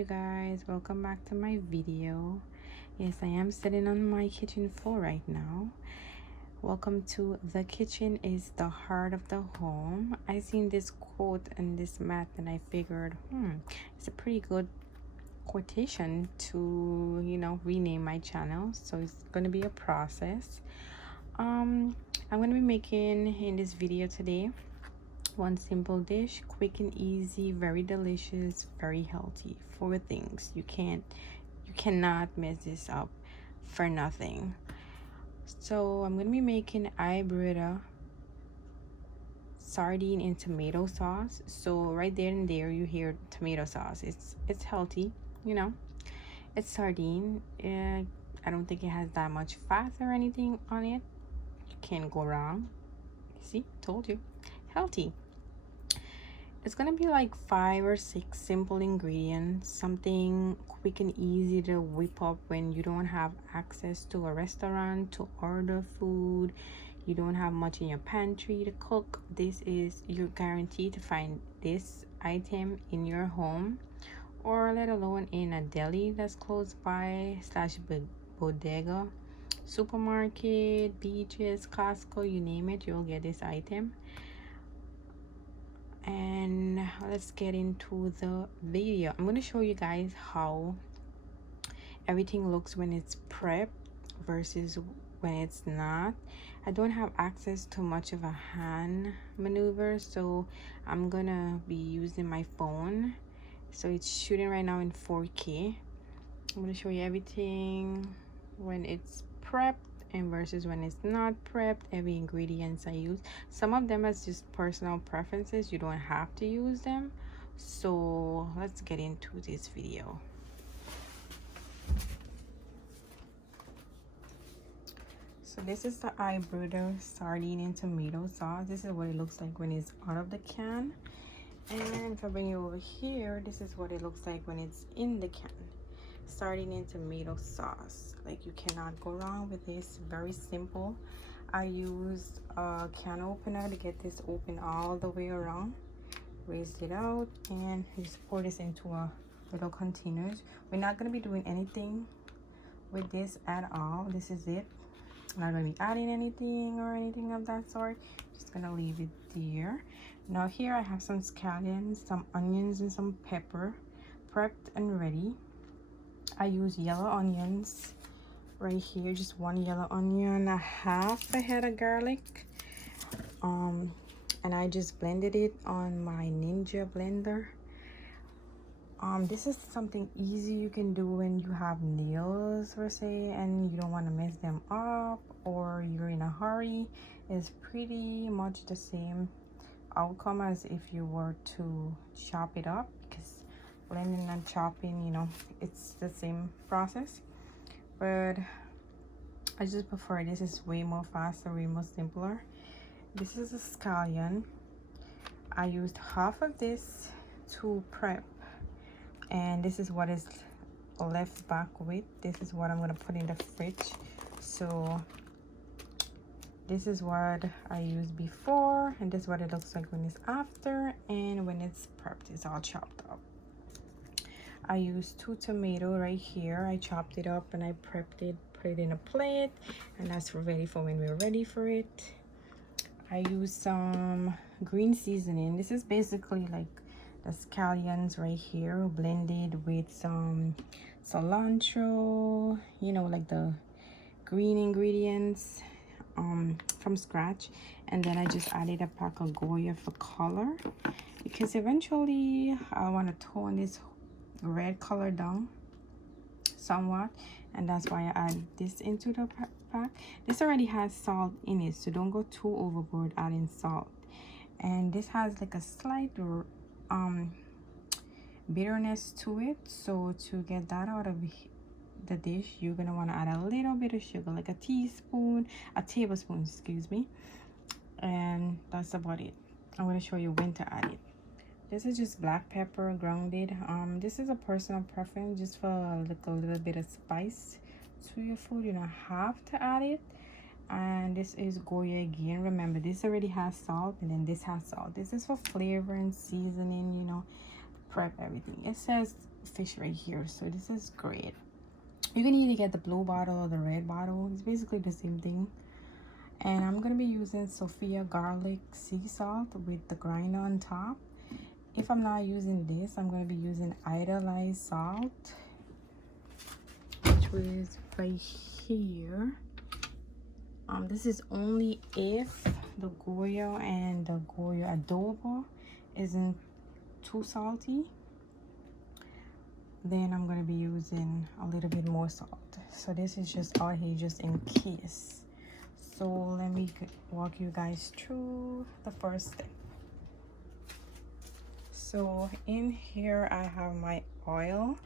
you guys, welcome back to my video. Yes, I am sitting on my kitchen floor right now. Welcome to The Kitchen is the Heart of the Home. I seen this quote and this math and I figured it's a pretty good quotation to rename my channel. So it's going to be a process. I'm going to be making in this video today one simple dish, quick and easy, very delicious, very healthy. 4 things you cannot mess this up for nothing. So I'm gonna be making ibrita sardine and tomato sauce. So right there and there you hear tomato sauce. It's healthy, it's sardine. I don't think it has that much fat or anything on it. You can't go wrong. See, told you, healthy. It's gonna be like 5 or 6 simple ingredients, something quick and easy to whip up when you don't have access to a restaurant to order food, you don't have much in your pantry to cook. You're guaranteed to find this item in your home, or let alone in a deli that's close by / bodega, supermarket, beaches, Costco, you name it, you'll get this item. And let's get into the video. I'm going to show you guys how everything looks when it's prepped versus when it's not. I don't have access to much of a hand maneuver, so I'm gonna be using my phone. So it's shooting right now in 4K. I'm gonna show you everything when it's prepped and versus when it's not prepped, every ingredients I use. Some of them as just personal preferences, you don't have to use them. So let's get into this video. So this is the ibrita sardine and tomato sauce. This is what it looks like when it's out of the can, and if I bring you over here, this is what it looks like when it's in the can. Sardine and tomato sauce, like you cannot go wrong with this. Very simple. I used a can opener to get this open all the way around, raised it out, and just pour this into a little containers. We're not going to be doing anything with this at all. This is it. I'm not going to be adding anything or anything of that sort. Just going to leave it there. Now here I have some scallions, some onions, and some pepper prepped and ready. I use yellow onions right here, just 1 yellow onion, a half a head of garlic, and I just blended it on my Ninja blender. This is something easy you can do when you have nails per se and you don't want to mess them up, or you're in a hurry. It's pretty much the same outcome as if you were to chop it up, because blending and chopping, it's the same process, but I just prefer this. Is way more faster, way more simpler. This is a scallion. I used half of this to prep, and this is what is left back with. This is what I'm going to put in the fridge. So this is what I used before, and this is what it looks like when it's after, and when it's prepped, it's all chopped up. I used 2 tomatoes right here. I chopped it up and I prepped it, put it in a plate, and that's ready for when we're ready for it. I used some green seasoning. This is basically like the scallions right here blended with some cilantro, like the green ingredients from scratch. And then I just added a pack of Goya for color, because eventually I want to tone this red color down somewhat, and that's why I add this into the pack. This already has salt in it, so don't go too overboard adding salt. And this has like a slight bitterness to it, so to get that out of the dish, you're gonna want to add a little bit of sugar, like a tablespoon, excuse me, and that's about it. I'm going to show you when to add it. This is just black pepper grounded. This is a personal preference, just for a little bit of spice to your food. You don't have to add it. And this is Goya again. Remember, this already has salt, and then this has salt. This is for flavor and seasoning, prep everything. It says fish right here. So this is great. You can either get the blue bottle or the red bottle. It's basically the same thing. And I'm gonna be using Sophia garlic sea salt with the grind on top. If I'm not using this, I'm gonna be using idolized salt, which was right here. This is only if the Goya and the Goya adobo isn't too salty. Then I'm gonna be using a little bit more salt. So this is just out here just in case. So let me walk you guys through the first step. So in here I have my oil.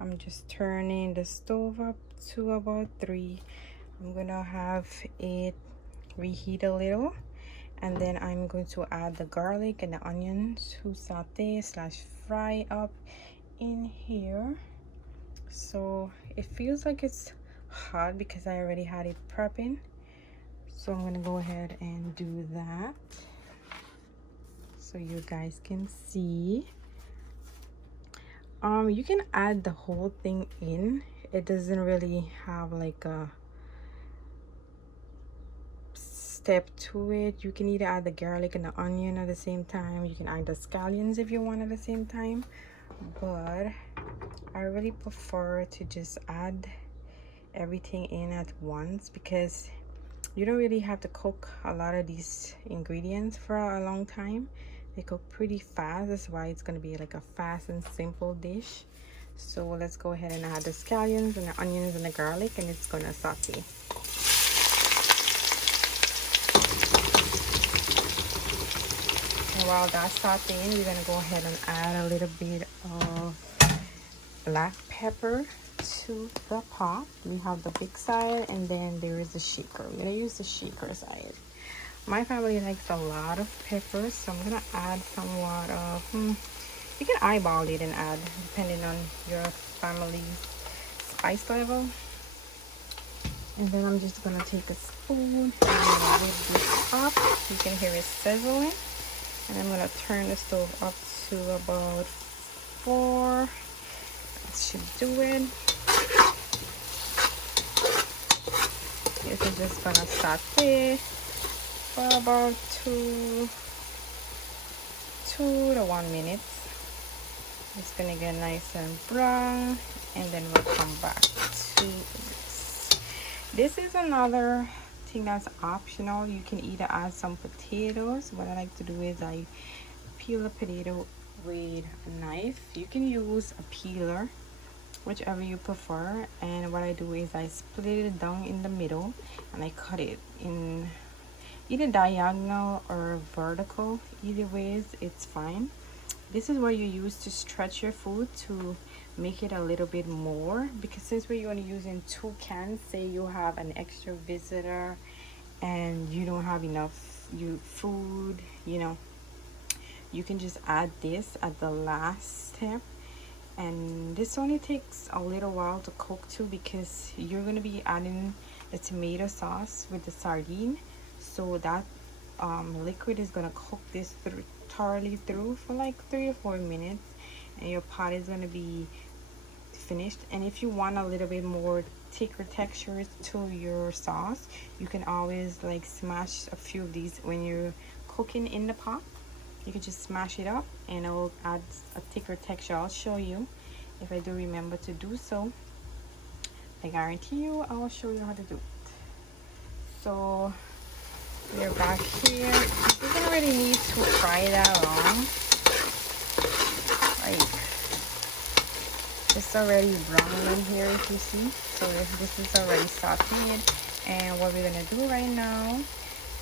I'm just turning the stove up to about 3. I'm gonna have it reheat a little, and then I'm going to add the garlic and the onions to saute / fry up in here. So it feels like it's hot because I already had it prepping. So I'm gonna go ahead and do that so you guys can see. You can add the whole thing in. It doesn't really have like a step to it. You can either add the garlic and the onion at the same time. You can add the scallions if you want at the same time, but I really prefer to just add everything in at once because you don't really have to cook a lot of these ingredients for a long time. They cook pretty fast. That's why it's going to be like a fast and simple dish. So let's go ahead and add the scallions and the onions and the garlic, and it's going to saute. And while that's sauteing, we're going to go ahead and add a little bit of black pepper to the pot. We have the big side, and then there is the shaker. We're going to use the shaker side. My family likes a lot of peppers, so I'm going to add somewhat of, you can eyeball it and add depending on your family's spice level. And then I'm just going to take a spoon and whip this up. You can hear it sizzling. And I'm going to turn the stove up to about 4. That should do it. This is just going to saute for about 2 to 1 minute. It's going to get nice and brown, and then we'll come back to this. This is another thing that's optional. You can either add some potatoes. What I like to do is I peel a potato with a knife. You can use a peeler, whichever you prefer. And what I do is I split it down in the middle and I cut it in either diagonal or vertical. Either ways it's fine. This is what you use to stretch your food to make it a little bit more, because since we're only using 2 cans, say you have an extra visitor and you don't have enough food, you know, you can just add this at the last step. And this only takes a little while to cook too, because you're going to be adding the tomato sauce with the sardine, so that liquid is going to cook this thoroughly through for like 3 or 4 minutes, and your pot is going to be finished. And if you want a little bit more thicker texture to your sauce, you can always like smash a few of these when you're cooking in the pot. You can just smash it up and it will add a thicker texture. I'll show you if I do remember to do so. I guarantee you I will show you how to do it. So we're back here. It doesn't really need to fry that long. Like, it's already brown in here, if you see. So this is already sauteed. And what we're gonna do right now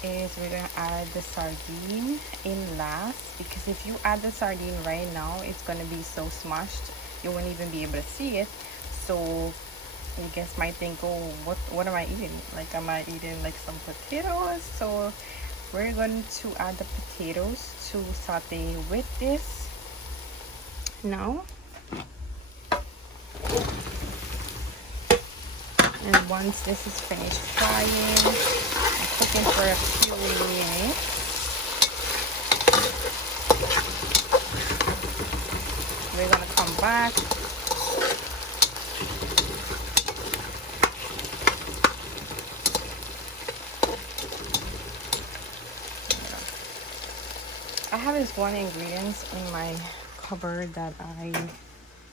is we're gonna add the sardine in last, because if you add the sardine right now, it's gonna be so smushed you won't even be able to see it. So you guys might think, oh, what am I eating? Like, am I eating like some potatoes? So we're going to add the potatoes to saute with this now. And once this is finished frying and cooking for a few minutes, we're gonna come back is one ingredient in my cupboard that I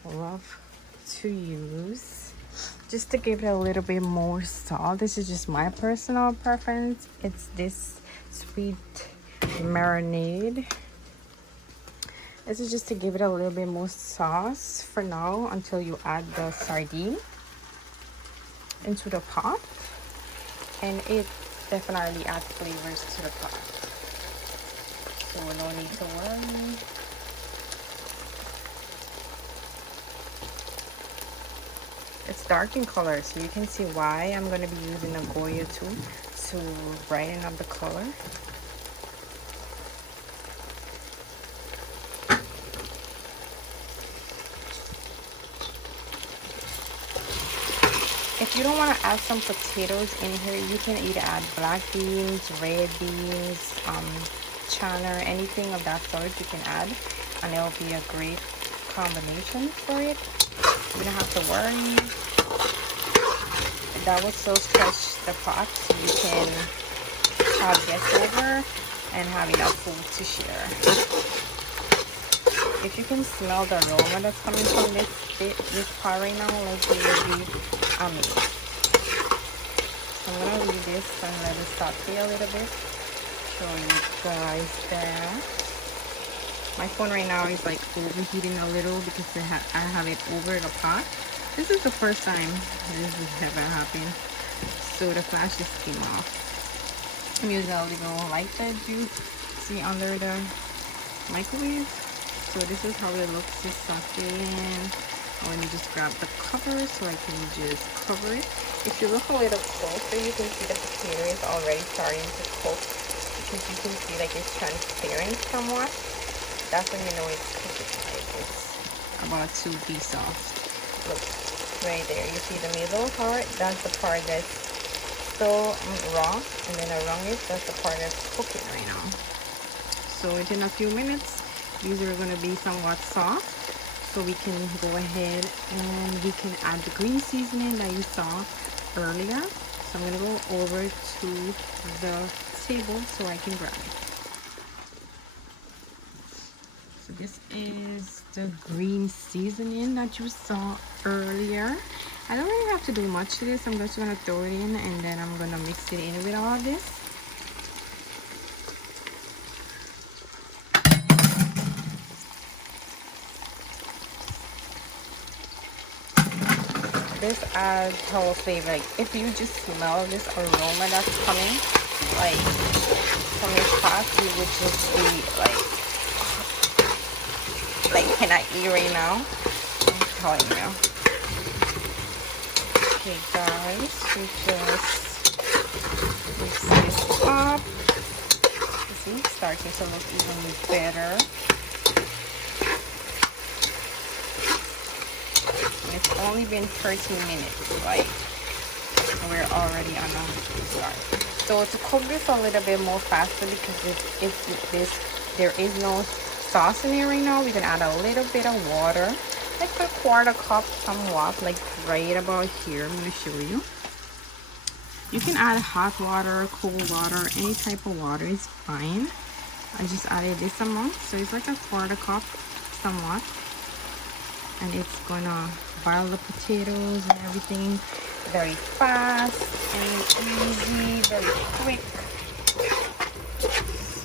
love to use just to give it a little bit more salt. This is just my personal preference. It's this sweet marinade. This is just to give it a little bit more sauce for now until you add the sardine into the pot, and it definitely adds flavors to the pot, so no need to worry. It's dark in color, so you can see why I'm going to be using a Goya too to brighten up the color. If you don't want to add some potatoes in here, you can either add black beans, red beans, chana, anything of that sort you can add, and it'll be a great combination for it. You don't have to worry. That will still stretch the pot so you can have guests over and have enough food to share. If you can smell the aroma that's coming from this pot right now, like you will be amazed. So I'm gonna leave this and let it saute a little bit. Show you guys that. My phone right now is like overheating a little because I have it over the pot. This is the first time this has ever happened. So the flash just came off. I'm using a little light that you see under the microwave. So this is how it looks, just sauteing. Let me just grab the cover so I can just cover it. If you look a little closer, you can see the potato is already starting to cook, because you can see like it's transparent somewhat. That's when you know it's cooking. Like it's about to be soft. Look, right there. You see the middle part? That's the part that's still raw, and then around it, that's the part that's cooking right now. So within a few minutes, these are going to be somewhat soft, so we can go ahead and we can add the green seasoning that you saw earlier. So I'm going to go over to the table so I can grab it. So this is the green seasoning that you saw earlier. I don't really have to do much to this. I'm just going to throw it in, and then I'm going to mix it in with all of this. This adds whole flavor. Like if you just smell this aroma that's coming like from this pot, you would just be like can I eat right now? I'm telling you. Okay guys, we just mix this up. See, it's starting to look even better. It's only been 13 minutes, like we're already on a start. So to cook this a little bit more faster, because if there is no sauce in here right now, we can add a little bit of water, like a quarter cup somewhat, like right about here. I'm going to show you. You can add hot water, cold water, any type of water is fine. I just added this amount, so it's like a quarter cup somewhat. And it's gonna boil the potatoes and everything very fast and easy, very quick.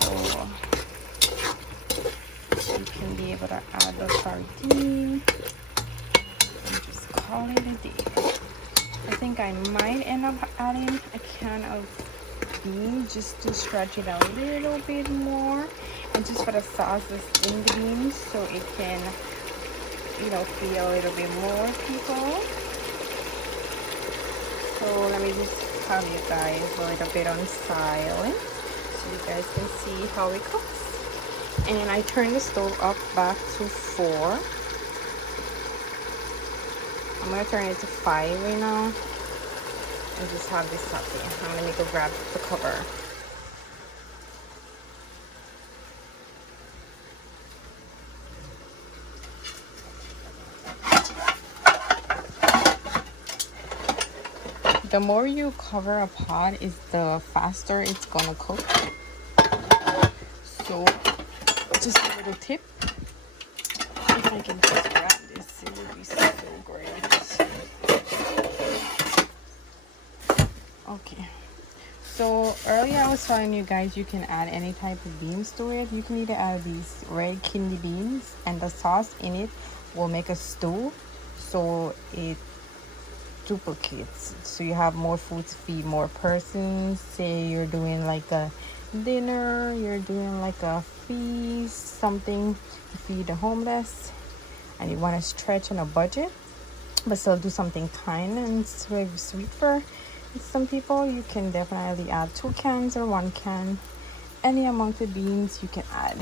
So you can be able to add the sardine and just call it a day. I think I might end up adding a can of beans just to stretch it a little bit more, and just for the sauces in the beans so it can, you know, feed a little bit more people. So let me just have you guys a little bit on silent so you guys can see how it cooks. And I turned the stove up back to 4. I'm gonna turn it to 5 right now and just have this saute. I'm gonna go grab the cover. The more you cover a pot, is the faster it's gonna cook. So just a little tip. If I can just grab this, it would be so great. Okay. So earlier I was telling you guys you can add any type of beans to it. You can either add these red kidney beans, and the sauce in it will make a stew, so it duplicates, so you have more food to feed more persons. Say you're doing like a dinner, you're doing like a feast, something to feed the homeless, and you want to stretch on a budget but still do something kind and sweet for some people. You can definitely add 2 cans or 1 can, any amount of beans you can add.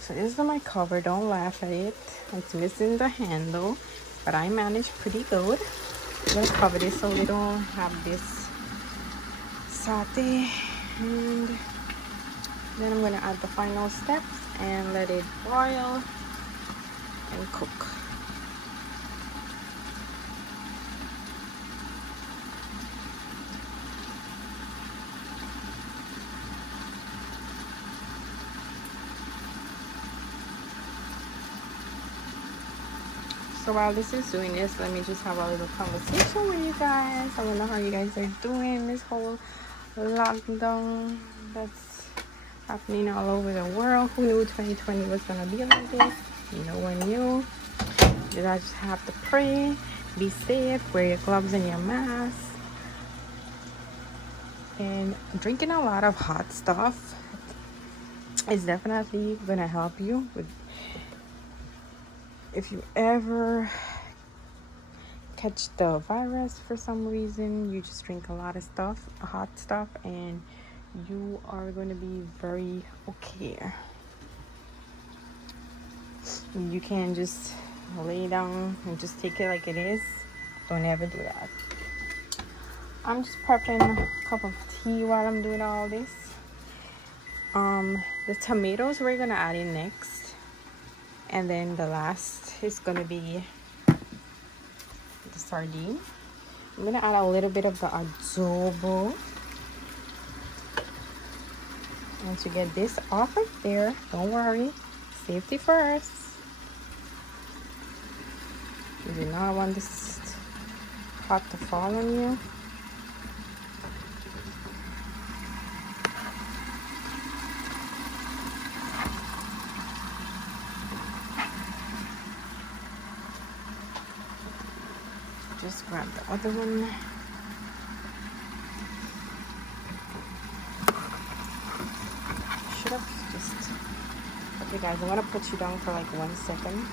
So this is my cover. Don't laugh at it, it's missing the handle, but I managed pretty good. I'm gonna cover this so we don't have this saute, and then I'm gonna add the final steps and let it boil and cook. So while this is doing this, let me just have a little conversation with you guys. I don't know how you guys are doing this whole lockdown that's happening all over the world. Who knew 2020 was gonna be like this? No one knew. Did I just have to pray, be safe, wear your gloves and your mask, and drinking a lot of hot stuff is definitely gonna help you with, if you ever catch the virus for some reason, you just drink a lot of stuff, hot stuff, and you are going to be very okay. You can just lay down and just take it like it is. Don't ever do that. I'm just prepping a cup of tea while I'm doing all this. The tomatoes we're gonna add in next, and then the last is gonna be the sardine. I'm gonna add a little bit of the adobo. Once you get this off right there, don't worry, safety first. You do not want this pot to fall on you. Just grab the other one. Should have just... Okay guys, I'm gonna put you down for like 1 second.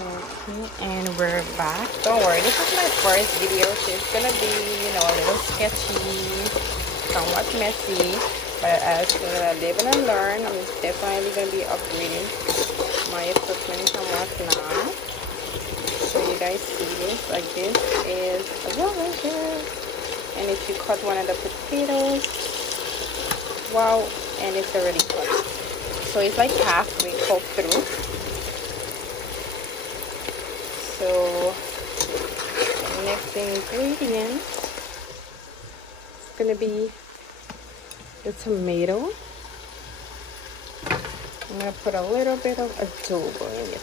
Okay, and we're back. Don't worry, this is my first video, so it's gonna be, you know, a little sketchy, somewhat messy, but as I live and learn, I'm definitely gonna be upgrading my equipment and whatnot. So you guys see this, like this is delicious. And if you cut one of the potatoes, wow, and it's already cut. So it's like halfway cooked through. So next ingredient is gonna be the tomato. I'm gonna put a little bit of adobo in it.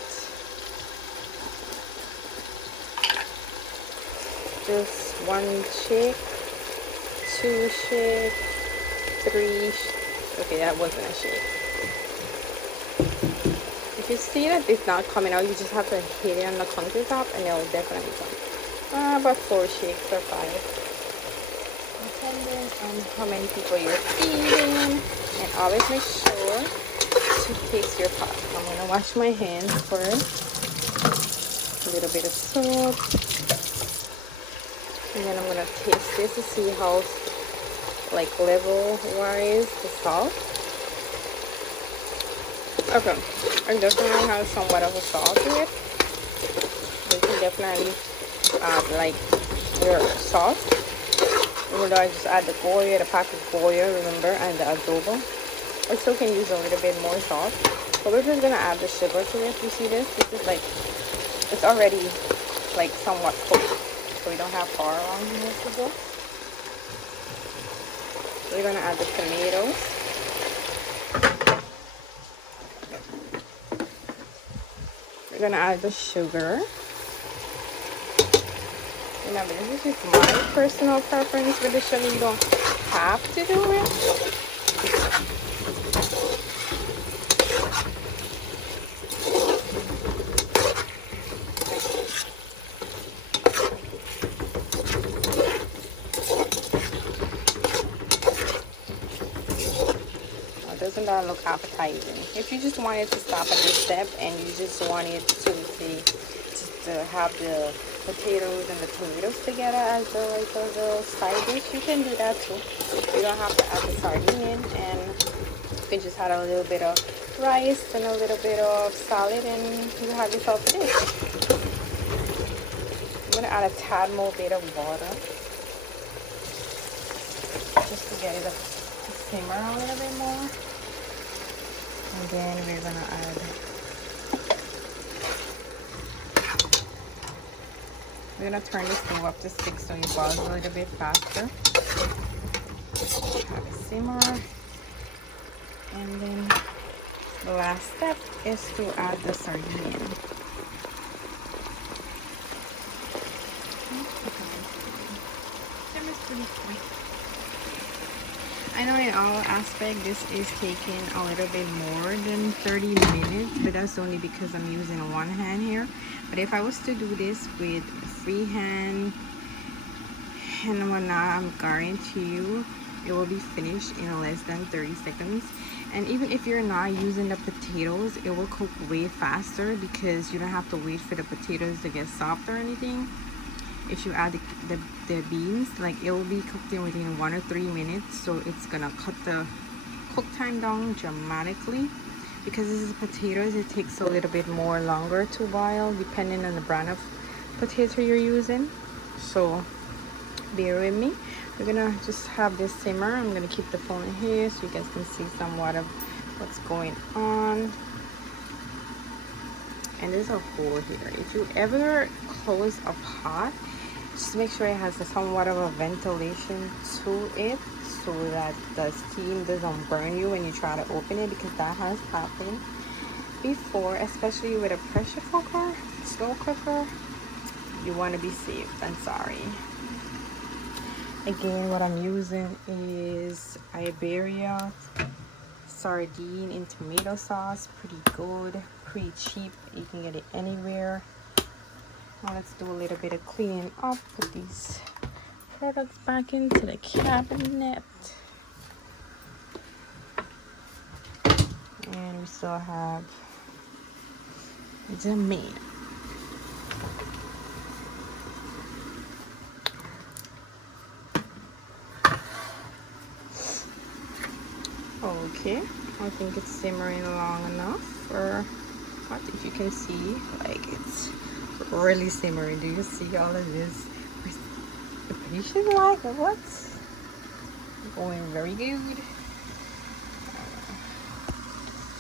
Just 1 shake, 2 shake, 3 okay, that wasn't a shake. If you see that it's not coming out, you just have to hit it on the countertop and it will definitely come. About 4 shakes or 5. Depending on how many people you're feeding, and always make sure to taste your pot. I'm gonna wash my hands first. A little bit of salt, and then I'm gonna taste this to see how, like, level wise the salt. Okay, I definitely have somewhat of a salt to it. You can definitely add like your sauce. Even though I just add the Goya, the pack of Goya, remember, and the adobo. I still can use a little bit more salt. So we're just gonna add the sugar to this. You see this? This is like, it's already like somewhat cooked, so we don't have far along here to go. So we're gonna add the tomatoes. We're gonna add the sugar. Remember, this is just my personal preference with the sugar. You don't have to do it. Doesn't that look appetizing? If you just wanted to stop at this step and you just wanted to see, just to have the potatoes and the tomatoes together as the like the side dish, you can do that too. You don't have to add the sardine in, and you can just add a little bit of rice and a little bit of salad, and you have yourself a dish. I'm gonna add a tad more bit of water just to get it to simmer a little bit more. And then we're gonna add, we're gonna turn the stove up to 6 so it boils a little bit faster. Have it simmer. And then the last step is to add the sardine. Pretty quick. I know in all aspects this is taking a little bit more than 30 minutes, but that's only because I'm using one hand here. But if I was to do this with free hand and whatnot, I'm guarantee you it will be finished in less than 30 seconds. And even if you're not using the potatoes, it will cook way faster because you don't have to wait for the potatoes to get soft or anything. If you add the beans, like it will be cooked in within 1 or 3 minutes, so it's gonna cut the cook time down dramatically. Because this is potatoes, it takes a little bit more longer to boil depending on the brand of potato you're using, so bear with me. We're gonna just have this simmer. I'm gonna keep the phone here so you guys can see somewhat of what's going on. And there's a hole here. If you ever close a pot, just make sure it has somewhat of a ventilation to it so that the steam doesn't burn you when you try to open it, because that has happened before, especially with a pressure cooker, slow cooker. You want to be safe than sorry. Again, what I'm using is Iberia sardine in tomato sauce. Pretty good, pretty cheap. You can get it anywhere. Now let's do a little bit of cleaning up. Put these products back into the cabinet. And we still have the meat. Okay, I think it's simmering long enough for what, if you can see, like it's really simmering. Do you see all of this precipitation? Like what's going very good.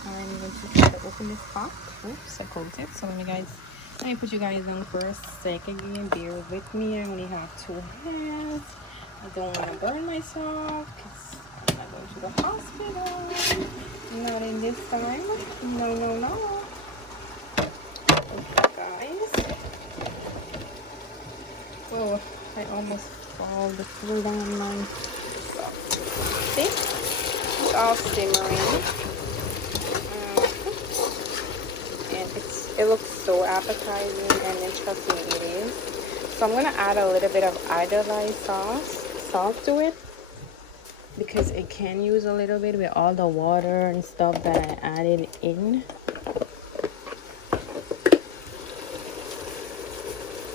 I'm going to try to open this pot. Oops, I closed it. So let me put you guys on for a second again. Bear with me. I only have 2 hands. I don't want to burn myself because I'm not going to the hospital. Not in this time. No, no, no. Okay, guys. Oh, I almost fall the floor down my stuff. See? It's all simmering. And it looks so appetizing, and then trust me, it is. So I'm going to add a little bit of iodized salt to it, because it can use a little bit with all the water and stuff that I added in.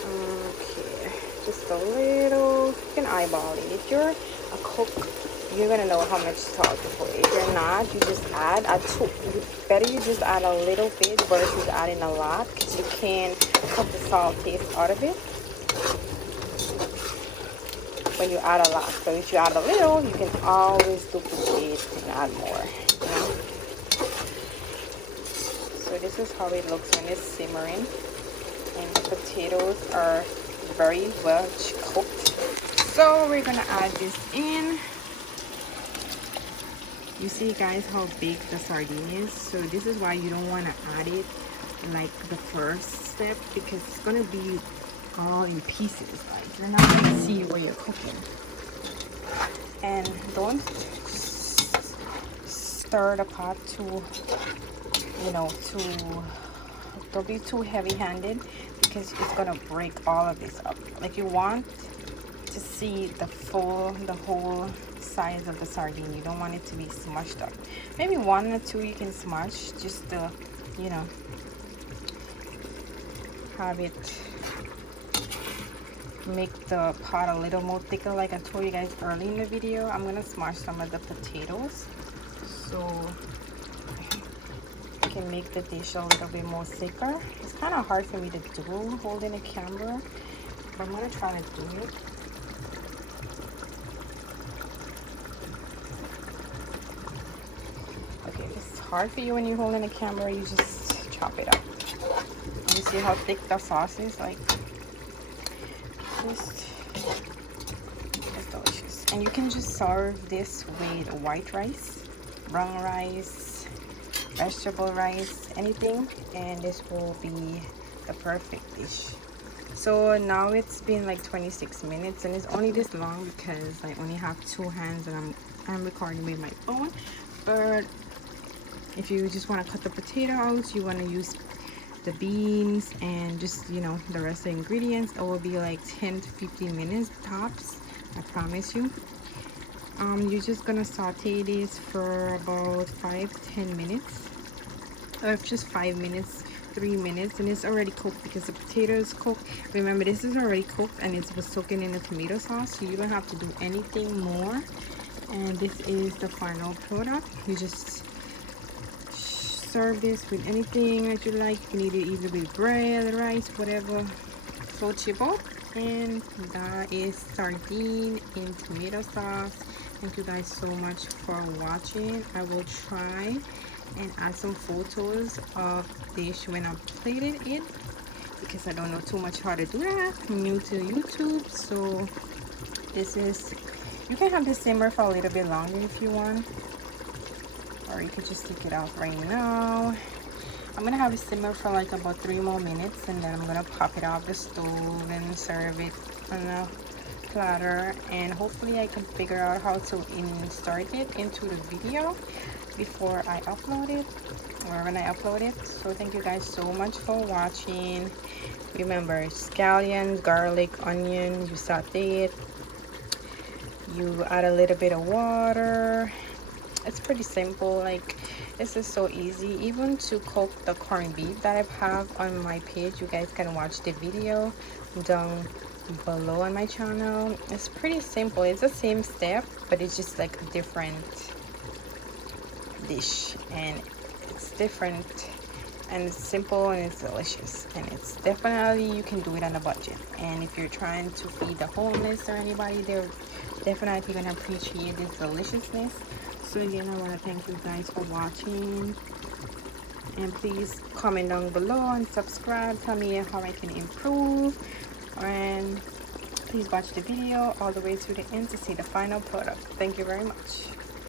Okay, just a little. You can eyeball it. If you're a cook, you're gonna know how much salt to put. If you're not, you just add better you just add a little bit versus adding a lot, because you can cut the salt taste out of it when you add a lot. So if you add a little, you can always duplicate and add more, you know? this is how it looks when it's simmering, and the potatoes are very well cooked. So we're gonna add this in. You see guys how big the sardine is, so this is why you don't want to add it like the first step, because it's gonna be all in pieces, like you're not gonna see where you're cooking. And don't stir the pot too, you know, don't be too heavy-handed, because it's gonna break all of this up. Like you want to see the whole size of the sardine. You don't want it to be smushed up. Maybe one or two you can smush, just to, you know, have it make the pot a little more thicker. Like I told you guys early in the video, I'm gonna smash some of the potatoes so I can make the dish a little bit more thicker. It's kind of hard for me to do holding a camera, but I'm gonna try to do it. Okay, if it's hard for you when you're holding a camera, you just chop it up. And you see how thick the sauce is? Like, it's delicious. And you can just serve this with white rice, brown rice, vegetable rice, anything, and this will be the perfect dish. So now it's been like 26 minutes, and it's only this long because I only have two hands and I'm recording with my phone. But if you just want to cut the potato out, you want to use the beans and just, you know, the rest of the ingredients, it will be like 10 to 15 minutes tops, I promise you. You're just gonna saute this for about 5-10 minutes, or just 5 minutes, 3 minutes, and it's already cooked because the potato is cooked. Remember, this is already cooked and it was soaking in the tomato sauce, so you don't have to do anything more. And this is the final product. You just serve this with anything that you like. You can eat it either with bread, rice, whatever floats your boat. And that is sardine in tomato sauce. Thank you guys so much for watching. I will try and add some photos of the dish when I plated it, because I don't know too much how to do that. I'm new to YouTube, so this is, you can have this simmer for a little bit longer if you want, or you could just take it out right now. I'm gonna have it simmer for like about 3 more minutes, and then I'm gonna pop it off the stove and serve it on a platter. And hopefully I can figure out how to insert it into the video before I upload it, or when I upload it. So thank you guys so much for watching. Remember, scallions, garlic, onion, you saute it, you add a little bit of water. It's pretty simple. Like, this is so easy. Even to cook the corned beef that I have on my page, you guys can watch the video down below on my channel. It's pretty simple. It's the same step, but it's just like a different dish, and it's different, and it's simple, and it's delicious, and it's definitely, you can do it on a budget. And if you're trying to feed the homeless or anybody, they're definitely gonna appreciate this deliciousness. So again, I want to thank you guys for watching, and please comment down below and subscribe. Tell me how I can improve, and please watch the video all the way to the end to see the final product. Thank you very much.